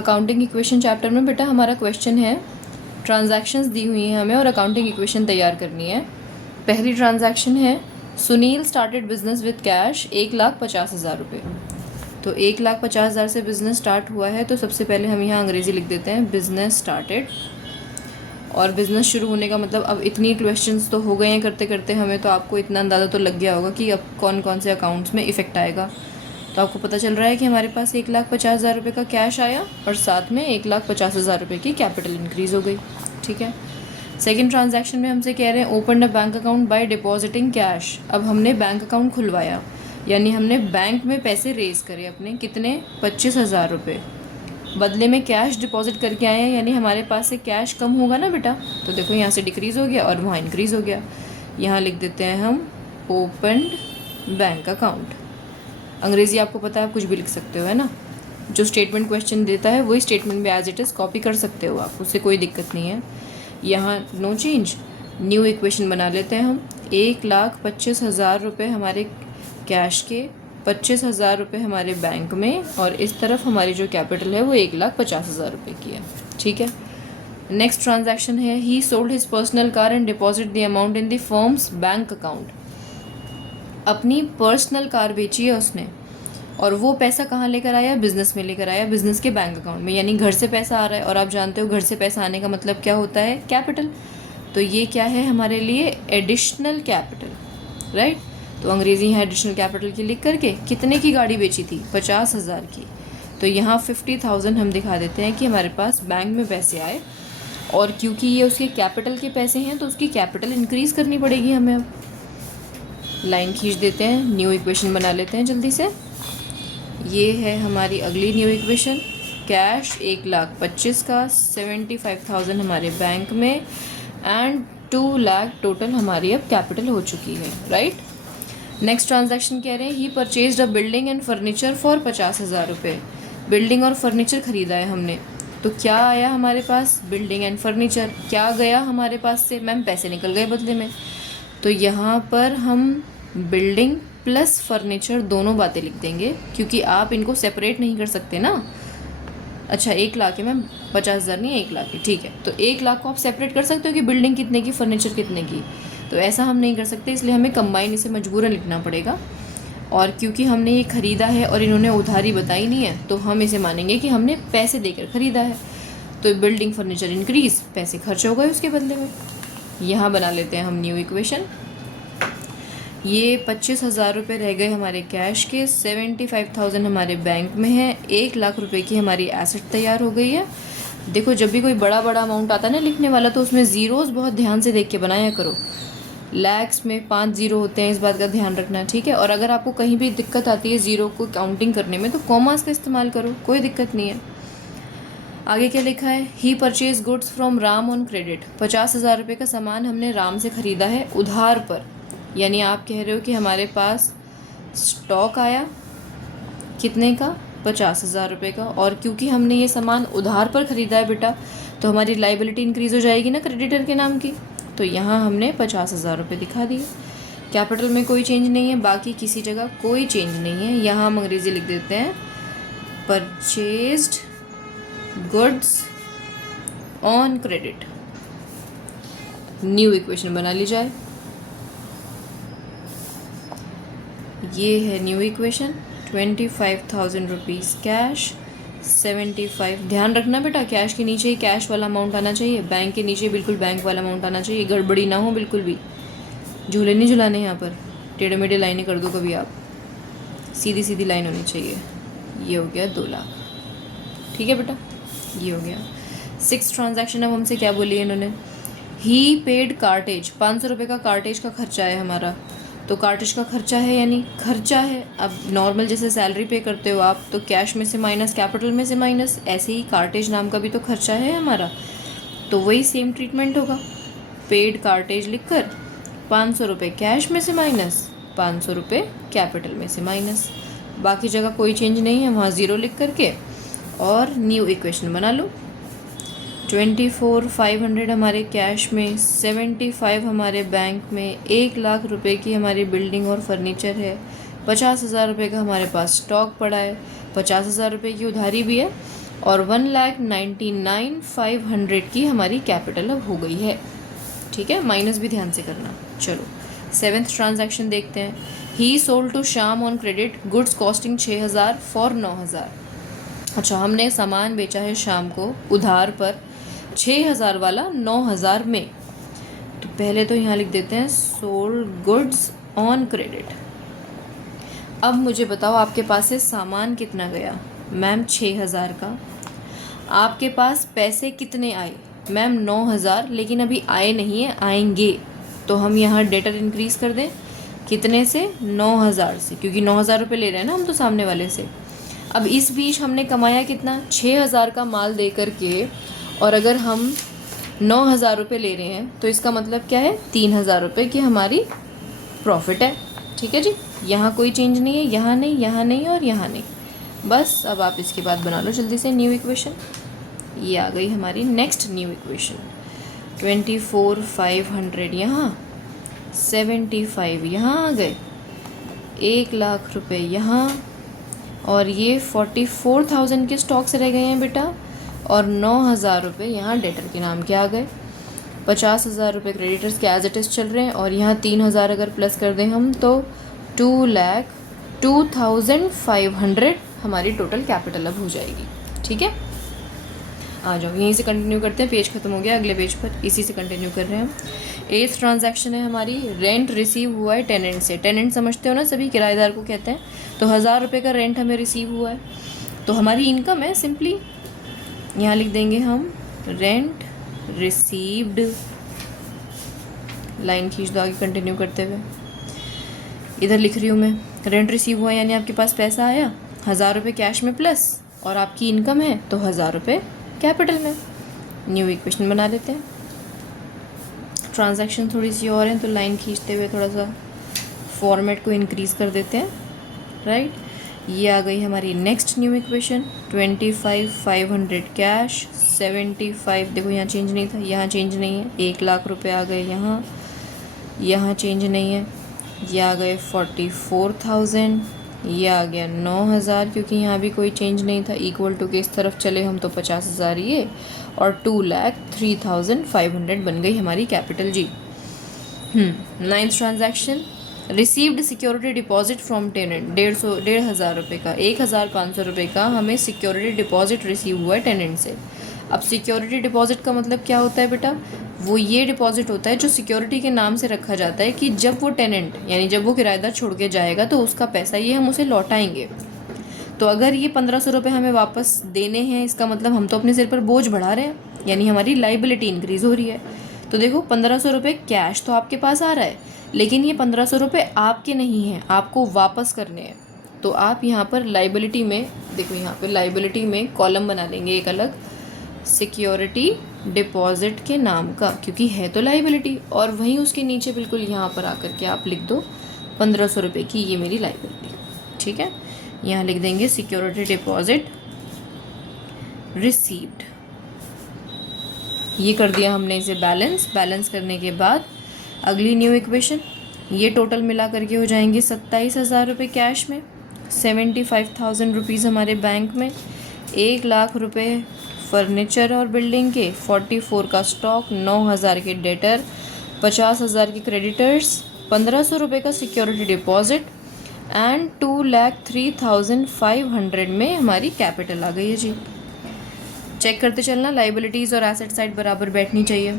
Accounting equation chapter में बेटा हमारा क्वेश्चन है, ट्रांजैक्शंस दी हुई हैं हमें और अकाउंटिंग इक्वेशन तैयार करनी है। पहली ट्रांजैक्शन है, Sunil started business with cash 1,50,000 रुपये। तो 1,50,000 से बिज़नेस स्टार्ट हुआ है, तो सबसे पहले हम यहाँ अंग्रेज़ी लिख देते हैं, बिज़नेस स्टार्टेड। और बिज़नेस शुरू होने का मतलब, अब इतनी क्वेश्चंस तो हो गए हैं करते करते हमें, तो आपको इतना अंदाज़ा तो लग गया होगा कि अब कौन कौन से अकाउंट्स में इफ़ेक्ट आएगा। तो आपको पता चल रहा है कि हमारे पास 1,50,000 रुपये का कैश आया और साथ में 1,50,000 रुपये की कैपिटल इंक्रीज़ हो गई। ठीक है। सेकेंड ट्रांजैक्शन में हमसे कह रहे हैं open a bank account by depositing cash. अब हमने बैंक अकाउंट खुलवाया, यानी हमने बैंक में पैसे रेज़ करे अपने, कितने, 25,000 रुपये। बदले में कैश डिपॉजिट करके आए हैं, यानी हमारे पास से कैश कम होगा ना बेटा, तो देखो यहाँ से डिक्रीज़ हो गया और वहाँ इंक्रीज़ हो गया। यहाँ लिख देते हैं हम ओपन बैंक अकाउंट। अंग्रेज़ी आपको पता है, आप कुछ भी लिख सकते हो, है ना। जो स्टेटमेंट क्वेश्चन देता है वही स्टेटमेंट में एज इट इज़ कॉपी कर सकते हो आप, उससे कोई दिक्कत नहीं है। यहाँ नो चेंज, न्यू इक्वेशन बना लेते हैं हम। 1,25,000 रुपये हमारे कैश के, 25,000 रुपये हमारे बैंक में, और इस तरफ हमारी जो कैपिटल है वो 1,50,000 रुपये की है। ठीक है। नेक्स्ट ट्रांजैक्शन है, ही sold his personal car and deposit the amount in the firms bank account. अपनी पर्सनल कार बेची है उसने, और वो पैसा कहाँ लेकर आया, बिज़नेस में लेकर आया, बिज़नेस के बैंक अकाउंट में, यानी घर से पैसा आ रहा है। और आप जानते हो घर से पैसा आने का मतलब क्या होता है, कैपिटल। तो ये क्या है हमारे लिए, एडिशनल कैपिटल, राइट। तो अंग्रेज़ी यहाँ एडिशनल कैपिटल की लिख करके, कितने की गाड़ी बेची थी, 50,000 की। तो यहाँ 50,000 हम दिखा देते हैं कि हमारे पास बैंक में पैसे आए, और क्योंकि ये उसके कैपिटल के पैसे हैं तो उसकी कैपिटल इंक्रीज़ करनी पड़ेगी हमें। अब लाइन खींच देते हैं, न्यू इक्वेशन बना लेते हैं जल्दी से। ये है हमारी अगली न्यू इक्वेशन, कैश 1,25,000 का, 75,000 हमारे बैंक में, एंड 2 लाख टोटल हमारी अब कैपिटल हो चुकी है, राइट। नेक्स्ट ट्रांजैक्शन कह रहे हैं, he purchased a building and furniture for 50,000 रुपये। बिल्डिंग और फर्नीचर ख़रीदा है हमने, तो क्या आया हमारे पास, बिल्डिंग एंड फर्नीचर। क्या गया हमारे पास से, मैम पैसे निकल गए बदले में। तो यहाँ पर हम बिल्डिंग प्लस फर्नीचर दोनों बातें लिख देंगे, क्योंकि आप इनको सेपरेट नहीं कर सकते ना। अच्छा 1 लाख है मैम, 50,000 नहीं, 1 लाख है, ठीक है। तो 1 लाख को आप सेपरेट कर सकते हो कि बिल्डिंग कितने की, फर्नीचर कितने की, तो ऐसा हम नहीं कर सकते, इसलिए हमें कंबाइन इसे मजबूरन लिखना पड़ेगा। और क्योंकि हमने ये ख़रीदा है और इन्होंने उधारी बताई नहीं है, तो हम इसे मानेंगे कि हमने पैसे देकर ख़रीदा है। तो बिल्डिंग फर्नीचर इंक्रीज़, पैसे खर्च हो गए उसके बदले में। यहाँ बना लेते हैं हम न्यू इक्वेशन। ये 25,000 रुपये रह गए हमारे कैश के, 75,000 हमारे बैंक में है, 1 लाख रुपए की हमारी एसेट तैयार हो गई है। देखो जब भी कोई बड़ा अमाउंट आता है ना लिखने वाला, तो उसमें ज़ीरोज़ बहुत ध्यान से देख के बनाया करो। लैक्स में 5 ज़ीरो होते हैं, इस बात का ध्यान रखना, ठीक है। और अगर आपको कहीं भी दिक्कत आती है ज़ीरो को काउंटिंग करने में, तो कॉमास का इस्तेमाल करो, कोई दिक्कत नहीं है। आगे क्या लिखा है, he purchase goods from Ram on credit. 50,000 रुपये का सामान हमने राम से ख़रीदा है उधार पर, यानी आप कह रहे हो कि हमारे पास स्टॉक आया कितने का, 50,000 रुपये का, और क्योंकि हमने ये सामान उधार पर ख़रीदा है बेटा, तो हमारी लाइबिलिटी इंक्रीज़ हो जाएगी ना क्रेडिटर के नाम की। तो यहाँ हमने 50,000 रुपये दिखा दिए। कैपिटल में कोई चेंज नहीं है, बाकी किसी जगह कोई चेंज नहीं है। यहाँ हम अंग्रेज़ी लिख देते हैं, purchased goods on credit. New equation बना ली जाए। ये है न्यू इक्वेशन, 25,000 रुपीज़ कैश, 75, ध्यान रखना बेटा कैश के नीचे ही कैश वाला अमाउंट आना चाहिए, बैंक के नीचे बिल्कुल बैंक वाला अमाउंट आना चाहिए, गड़बड़ी ना हो बिल्कुल भी। झूले नहीं झुलाने यहाँ पर, टेढ़े मेढ़े लाइनें कर दो कभी आप, सीधी सीधी लाइन होनी चाहिए। ये हो गया 2 लाख, ठीक है बेटा, ये हो गया। 6th ट्रांजैक्शन, अब हमसे क्या बोली है इन्होंने, ही पेड कार्टेज, 500 रुपये का कार्टेज का खर्चा है हमारा। तो कार्टेज का खर्चा है यानी खर्चा है। अब नॉर्मल जैसे सैलरी पे करते हो आप, तो कैश में से माइनस, कैपिटल में से माइनस, ऐसे ही कार्टेज नाम का भी तो खर्चा है हमारा, तो वही सेम ट्रीटमेंट होगा। पेड कार्टेज लिखकर 500 रुपये कैश में से माइनस, 500 रुपये कैपिटल में से माइनस, बाकी जगह कोई चेंज नहीं है, वहाँ ज़ीरो लिख करके और न्यू इक्वेशन बना लो। 24,500 हमारे कैश में, 75 हमारे बैंक में, 1 लाख रुपए की हमारी बिल्डिंग और फर्नीचर है, 50,000 रुपये का हमारे पास स्टॉक पड़ा है, 50,000 रुपये की उधारी भी है, और 1,99,500 की हमारी कैपिटल अब हो गई है। ठीक है, माइनस भी ध्यान से करना। चलो 7th ट्रांजैक्शन देखते हैं। He sold to Shyam on credit goods costing 6,000 for 9,000। अच्छा, हमने सामान बेचा है शाम को उधार पर 6,000 वाला 9,000 में। तो पहले तो यहाँ लिख देते हैं सोल्ड गुड्स ऑन क्रेडिट। अब मुझे बताओ आपके पास से सामान कितना गया? मैम 6,000 का। आपके पास पैसे कितने आए? मैम 9,000, लेकिन अभी आए नहीं है, आएंगे। तो हम यहाँ डेटर इंक्रीज़ कर दें, कितने से? 9,000 से, क्योंकि 9,000 रुपये ले रहे हैं ना हम तो सामने वाले से। अब इस बीच हमने कमाया कितना? 6,000 का माल दे करके, और अगर हम 9,000 रुपये ले रहे हैं तो इसका मतलब क्या है? 3,000 रुपये की हमारी प्रॉफिट है। ठीक है जी, यहाँ कोई चेंज नहीं है, यहाँ नहीं, यहाँ नहीं और यहाँ नहीं। बस अब आप इसके बाद बना लो जल्दी से न्यू इक्वेशन। ये आ गई हमारी नेक्स्ट न्यू इक्वेशन। 24,500 यहाँ, 75 यहाँ आ गए, 1,00,000 रुपये यहाँ, और ये 44,000 के स्टॉक से रह गए हैं बेटा, और 9,000 रुपये यहाँ डेटर के नाम के आ गए। 50,000 रुपये क्रेडिटर्स के एज इट इज़ चल रहे हैं, और यहाँ 3,000 अगर प्लस कर दें हम तो 2,02,500 हमारी टोटल कैपिटल अब हो जाएगी। ठीक है, आ जाओ यहीं से कंटिन्यू करते हैं। पेज खत्म हो गया, अगले पेज पर इसी से कंटिन्यू कर रहे हैं। 8th ट्रांजैक्शन है हमारी, रेंट रिसीव हुआ है टेनेंट से। टेनेंट समझते हो ना सभी, किराएदार को कहते हैं। तो 1,000 रुपये का रेंट हमें रिसीव हुआ है, तो हमारी इनकम है। सिंपली यहाँ लिख देंगे हम रेंट रिसीव्ड, लाइन खींच दो आगे कंटिन्यू करते हुए। इधर लिख रही हूँ मैं, रेंट रिसीव हुआ यानी आपके पास पैसा आया 1,000 रुपये कैश में प्लस, और आपकी इनकम है तो 1,000 रुपये कैपिटल में। न्यू इक्वेशन बना लेते हैं। ट्रांजैक्शन थोड़ी सी और हैं तो लाइन खींचते हुए थोड़ा सा फॉर्मेट को इंक्रीज़ कर देते हैं। राइट, ये आ गई हमारी नेक्स्ट न्यू इक्वेशन। 25,500 कैश, 75, देखो यहाँ चेंज नहीं था, यहाँ चेंज नहीं है। 1,00,000 रुपये आ गए यहाँ, यहाँ चेंज नहीं है। ये आ गए 44,000, ये आ गया 9,000, क्योंकि यहाँ भी कोई चेंज नहीं था। इक्वल टू के इस तरफ चले हम तो 50,000 ये, और 2,03,500 बन गई हमारी कैपिटल जी। 9th transaction, received security deposit from tenant. 1,500 रुपये का, 1,500 रुपये का हमें सिक्योरिटी डिपॉजिट रिसीव हुआ है टेनेंट से। अब सिक्योरिटी डिपॉजिट का मतलब क्या होता है बेटा? वो ये डिपॉजिट होता है जो सिक्योरिटी के नाम से रखा जाता है कि जब वो टेनेंट यानी जब वो किराएदार छोड़ के जाएगा तो उसका पैसा ये हम उसे लौटाएंगे। तो अगर ये 1,500 रुपये हमें वापस देने हैं, इसका मतलब हम तो अपने सिर पर बोझ बढ़ा रहे हैं, यानी हमारी लाइबिलिटी इंक्रीज़ हो रही है। तो देखो 1,500 रुपये कैश तो आपके पास आ रहा है, लेकिन ये 1,500 रुपये आपके नहीं हैं, आपको वापस करने हैं। तो आप यहाँ पर लाइबिलिटी में देखो, यहाँ पर लाइबिलिटी में कॉलम बना देंगे एक अलग, सिक्योरिटी डिपॉजिट के नाम का, क्योंकि है तो लाइबिलिटी, और वहीं उसके नीचे बिल्कुल यहाँ पर आकर के आप लिख दो 1,500 रुपये की ये मेरी लाइबिलिटी। ठीक है, यहाँ लिख देंगे सिक्योरिटी डिपॉजिट रिसीव्ड। ये कर दिया हमने इसे बैलेंस करने के बाद अगली न्यू इक्वेशन, ये टोटल मिला करके हो जाएंगे 27,000 रुपये कैश में, 75,000 रुपीज़ हमारे बैंक में, 1,00,000 रुपये फर्नीचर और बिल्डिंग के, 44 का स्टॉक, 9,000 के डेटर, 50,000 के क्रेडिटर्स, 1,500 रुपये का सिक्योरिटी डिपॉजिट, एंड 2,03,500 में हमारी कैपिटल आ गई है जी। चेक करते चलना, लाइबिलिटीज़ और एसेट साइड बराबर बैठनी चाहिए।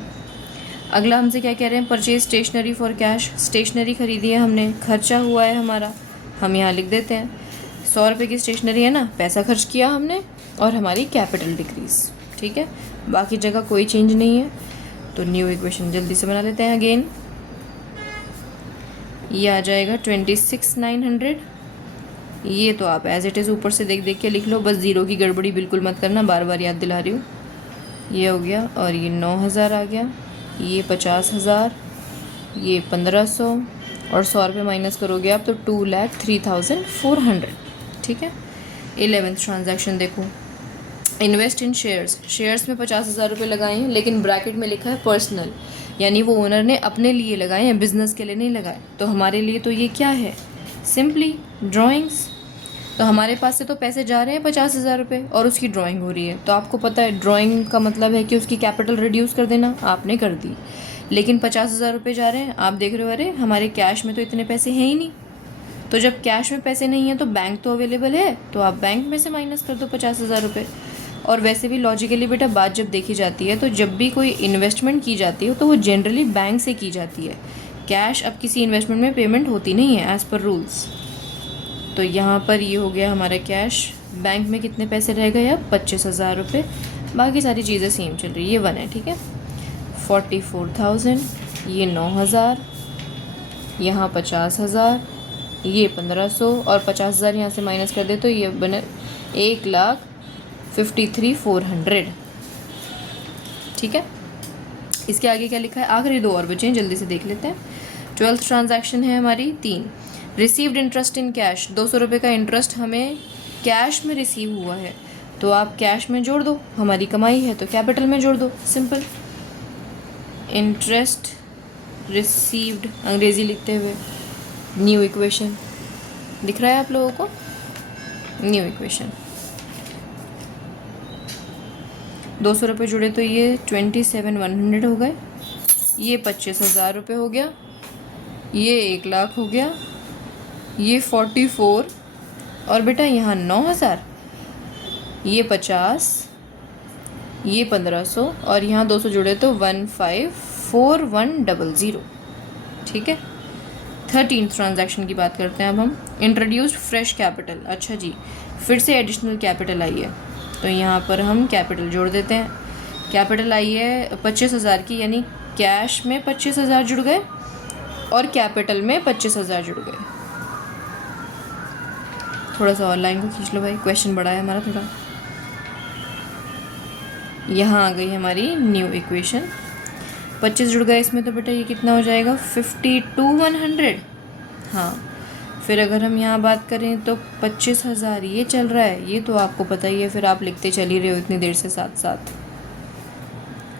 अगला हमसे क्या कह रहे हैं? Purchase stationery for cash. Stationery खरीदी है हमने, खर्चा हुआ है हमारा, हम यहाँ लिख देते हैं 100 रुपये की स्टेशनरी है ना, पैसा खर्च किया हमने और हमारी कैपिटल डिक्रीज़। ठीक है, बाकी जगह कोई चेंज नहीं है। तो न्यू इक्वेशन जल्दी से बना लेते हैं अगेन। ये आ जाएगा 26,900। ये तो आप एज इट इज़ ऊपर से देख देख के लिख लो, बस ज़ीरो की गड़बड़ी बिल्कुल मत करना, बार बार याद दिला रही हूँ। ये हो गया, और ये 9,000 आ गया, ये 50,000, ये 1,500, और 100 रुपये माइनस करोगे आप तो 2,03,400। ठीक है, 11th ट्रांजैक्शन देखो, इन्वेस्ट इन शेयर्स। शेयर्स में 50,000 रुपये लगाए हैं, लेकिन ब्रैकेट में लिखा है पर्सनल, यानी वो ओनर ने अपने लिए लगाए हैं, बिजनेस के लिए नहीं लगाए। तो हमारे लिए तो ये क्या है? Simply drawings. तो हमारे पास से तो पैसे जा रहे हैं 50,000 रुपये और उसकी ड्राइंग हो रही है। तो आपको पता है ड्राइंग का मतलब है कि उसकी कैपिटल रिड्यूस कर देना, आपने कर दी। लेकिन 50,000 रुपये जा रहे हैं, आप देख रहे हो अरे हमारे कैश में तो इतने पैसे हैं ही नहीं। तो जब कैश में पैसे नहीं हैं तो बैंक तो अवेलेबल है, तो आप बैंक में से माइनस कर दो 50,000 रुपये। और वैसे भी लॉजिकली बेटा बात जब देखी जाती है तो जब भी कोई इन्वेस्टमेंट की जाती है तो वो जनरली बैंक से की जाती है। कैश अब किसी इन्वेस्टमेंट में पेमेंट होती नहीं है एज़ पर रूल्स। तो यहाँ पर ये हो गया हमारा कैश। बैंक में कितने पैसे रह गए अब 25,000 रुपये। बाकी सारी चीज़ें सेम चल रही है, ये 1 है, ठीक है। 44,000, ये 9,000, यहाँ 50,000, ये 1,500 और 50,000 यहाँ से माइनस कर दे तो ये बने 1,53,400, ठीक है। इसके आगे क्या लिखा है, आखिरी 2 और बचे हैं, जल्दी से देख लेते हैं। 12th ट्रांजैक्शन है हमारी 3। रिसीव्ड इंटरेस्ट इन कैश, 200 रुपये का इंटरेस्ट हमें कैश में रिसीव हुआ है, तो आप कैश में जोड़ दो, हमारी कमाई है तो कैपिटल में जोड़ दो, सिंपल। इंटरेस्ट रिसीव्ड अंग्रेज़ी लिखते हुए न्यू इक्वेशन दिख रहा है आप लोगों को, न्यू इक्वेशन। 200 रुपये जुड़े तो ये 27,100 हो गए, ये 25,000 रुपये हो गया, ये 1,00,000 हो गया, ये 44 और बेटा यहाँ 9,000, ये 50, ये 1,500 और यहाँ 200 जुड़े तो 154100, ठीक है। 13th ट्रांजैक्शन की बात करते हैं अब हम। इंट्रोड्यूस्ड फ्रेश कैपिटल, अच्छा जी, फिर से एडिशनल कैपिटल आई है, तो यहाँ पर हम कैपिटल जोड़ देते हैं। कैपिटल आई है 25,000 की, यानी कैश में 25,000 जुड़ गए और कैपिटल में 25,000 जुड़ गए। थोड़ा सा और लाइन को खींच लो भाई, क्वेश्चन बड़ा है हमारा थोड़ा। यहाँ आ गई हमारी न्यू इक्वेशन। 25 जुड़ गए इसमें तो बेटा ये कितना हो जाएगा 52,100। हाँ, फिर अगर हम यहाँ बात करें तो 25,000 ये चल रहा है, ये तो आपको पता ही है, फिर आप लिखते चल ही रहे हो इतनी देर से साथ साथ।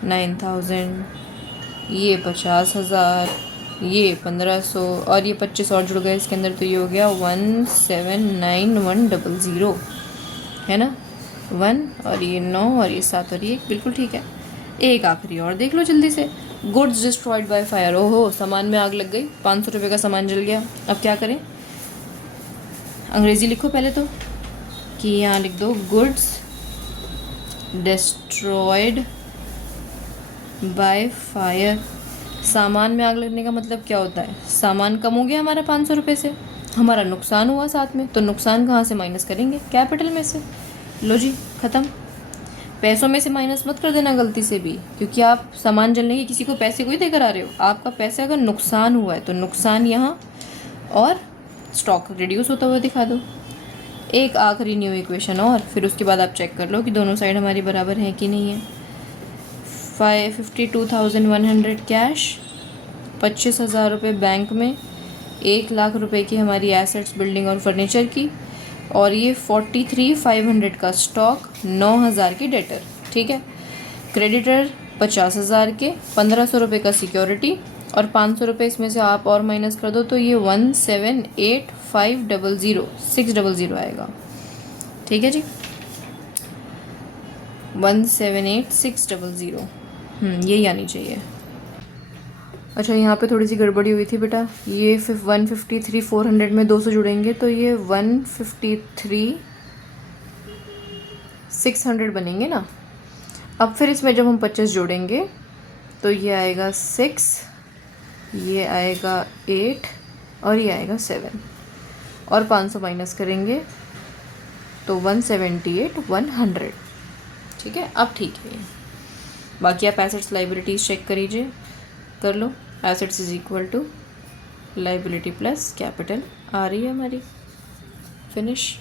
9,000, ये 50,000, ये 1,500 और ये 25 और जुड़ गए इसके अंदर, तो ये हो गया 1,79,100, है ना। 1 और ये 9 और ये 7 और ये 1, बिल्कुल ठीक है। एक आखिरी और देख लो जल्दी से। गुड्स डिस्ट्रॉयड बाय फायर, ओहो सामान में आग लग गई, 500 रुपये का सामान जल गया। अब क्या करें, अंग्रेज़ी लिखो पहले तो, कि यहाँ लिख दो गुड्स डिस्ट्रॉयड बाय फायर। सामान में आग लगने का मतलब क्या होता है, सामान कम हो गया हमारा 500 रुपये से, हमारा नुकसान हुआ साथ में, तो नुकसान कहाँ से माइनस करेंगे, कैपिटल में से। लो जी ख़त्म। पैसों में से माइनस मत कर देना गलती से भी, क्योंकि आप सामान जलने की किसी को पैसे को ही देकर आ रहे हो। आपका पैसे अगर नुकसान हुआ है तो नुकसान यहाँ और स्टॉक रिड्यूस होता हुआ दिखा दो। एक आखिरी न्यू इक्वेशन और, फिर उसके बाद आप चेक कर लो कि दोनों साइड हमारी बराबर हैं कि नहीं है। 52,100 कैश, 25,000 रुपये बैंक में, 1,00,000 रुपये की हमारी एसेट्स बिल्डिंग और फर्नीचर की, और ये 43,500 का स्टॉक, 9,000 की डेटर, ठीक है। क्रेडिटर 50,000 के, 1,500 रुपये का सिक्योरिटी और 500 रुपये इसमें से आप और माइनस कर दो तो ये 1,78,500 600 आएगा, ठीक है जी। 1,78,600, यही आनी चाहिए। अच्छा यहाँ पे थोड़ी सी गड़बड़ी हुई थी बेटा, ये 153,400 में 200 जुड़ेंगे तो ये 153,600 बनेंगे ना। अब फिर इसमें जब हम 25 जोड़ेंगे तो ये आएगा 6, ये आएगा 8 और ये आएगा 7 और 500 माइनस करेंगे तो 178,100, ठीक है। अब ठीक है, बाकी आप एसेट्स लाइबिलिटीज़ चेक करीजिए, कर लो। Assets is equal to liability plus capital आ रही है हमारी, फिनिश।